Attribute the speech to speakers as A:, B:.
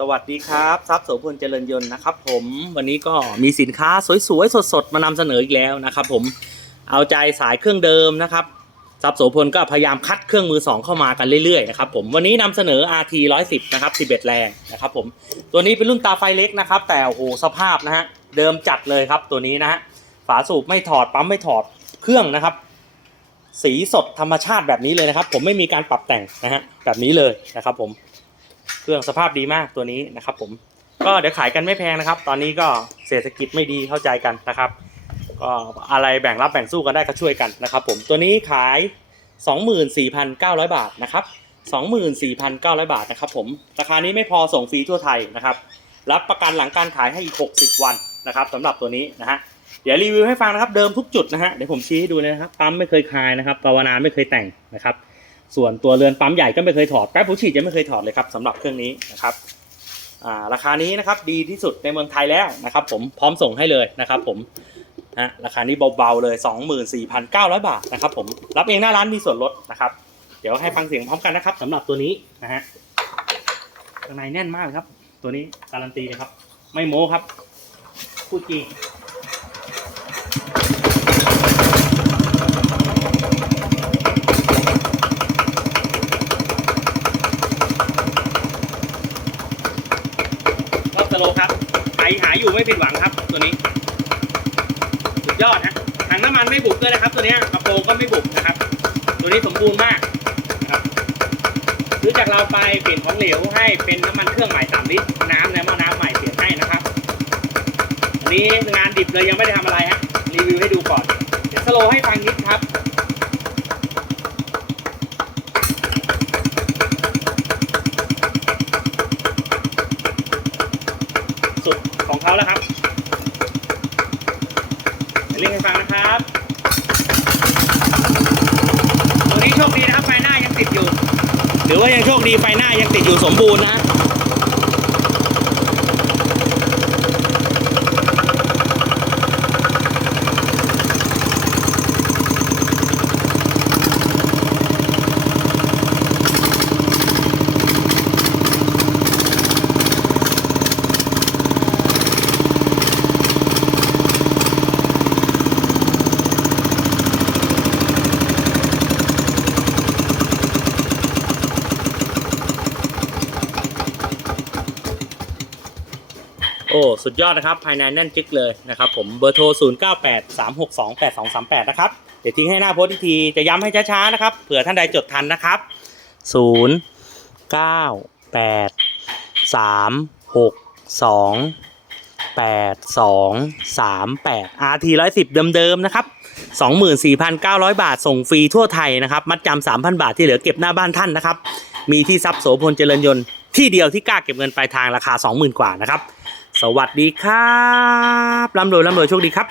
A: สวัสดีครับทรัพย์โสพลเจริญยนต์นะครับ ผมวันนี้ก็มีสินค้าสวยๆสดๆ มานำเสนออีกแล้วนะครับ ผมเอาใจสายเครื่องเดิมนะครับทรัพย์โสพลก็พยายามคัดเครื่องมือสองเข้ามากันเรื่อยๆนะครับผมวันนี้นำเสนอ RT 110นะครับ11 แรงนะครับ ผมตัวนี้เป็นรุ่นตาไฟเล็กนะครับ แต่โอ้โหสภาพนะฮะเดิมจัดเลยครับตัวนี้นะฮะฝาสูบไม่ถอดปั๊มไม่ถอดเครื่องนะครับ สีสดธรรมชาติแบบนี้เลยนะครับ ผมไม่มีการปรับแต่งนะฮะแบบนี้เลยนะครับ ผม เครื่องสภาพดีมากตัวนี้นะครับผมก็เดี๋ยวขายกันไม่แพงนะครับ ตอนนี้ก็เศรษฐกิจไม่ดีเข้าใจกันนะครับ ก็อะไรแบ่งรับแบ่งสู้กันได้ก็ช่วยกันนะครับ ผมตัวนี้ขาย 24,900 บาทนะครับ24,900 บาทนะครับ ผมราคานี้ไม่พอส่งฟรีทั่วไทยนะครับ รับประกันหลังการขายให้อีก 60 วันนะครับสำหรับตัวนี้นะฮะเดี๋ยวรีวิวให้ฟังนะครับเดิมทุกจุดนะฮะเดี๋ยวผมชี้ให้ดูเลยนะครับปั๊มไม่เคยคลายนะครับปาวนาไม่เคยแต่งนะครับ ส่วนตัวเรือนปั๊มใหญ่ก็ไม่เคยถอดแป๊บผู้ฉีดยังไม่เคยถอดเลยครับสำหรับเครื่องนี้นะครับาราคานี้นะครับดีที่สุดในเมืองไทยแล้วนะครับผมพร้อมส่งให้เลยนะครับผมนะราคานี้เบาๆเลย 24,900 บาทนะครับผมรับเองหน้าร้านมีส่วนลดนะครับ เดี๋ยวให้ฟังเสียงพร้อมกันนะครับสำหรับตัวนี้นะฮะข้างในแน่นมากครับ ตัวนี้การันตีเลยครับ ไม่โม้ครับพูดจริง รอบสโลครับใคร หาอยู่ไม่ผิดหวังครับ ตัวนี้ สุดยอดฮะถังน้ำมันไม่บุบด้วยนะครับ ตัวนี้กระโปรงก็ไม่บุบนะครับ ตัวนี้สมบูรณ์มากนะครับซื้อจากเราไปเปลี่ยนของเหลวให้เป็นน้ำมันเครื่องใหม่สามลิตรน้ำในหม้อน้ำใหม่เปลี่ยนให้นะครับอันนี้งานดิบเลยยังไม่ได้ทำอะไรฮะรีวิวให้ดูก่อนเดี๋ยวสโลให้ฟังนิดครับ เขาแล้วครับเดี๋ยวเรียกให้ฟังนะครับตัวนี้โชคดีนะครับไฟหน้ายังติดอยู่ หรือว่ายังโชคดีไฟหน้ายังติดอยู่สมบูรณ์นะ อ้สุดยอดนะครับ ภายในแน่นจิ๊กเลยนะครับผมเบอร์โทร 0 9 8 3 6 2 8 2 3 8 นะครับ เดี๋ยวทิ้งให้หน้าโพสต์อีกทีจะย้ำให้ช้าๆนะครับเผื่อท่านใดจดทันนะครับ 0 9 8 3 6 2 8 2 3 8 RT 110 เดิมๆ นะครับ 24,900 บาท ส่งฟรีทั่วไทยนะครับ มัดจำ3,000 บาทที่เหลือเก็บหน้าบ้านท่านนะครับ มีที่ซับโสพลเจริญยนต์ที่เดียวที่กล้าเก็บเงินปลายทางราคา 20,000 กว่านะครับ สวัสดีครับร่ำรวยร่ำรวยโชคดีครับ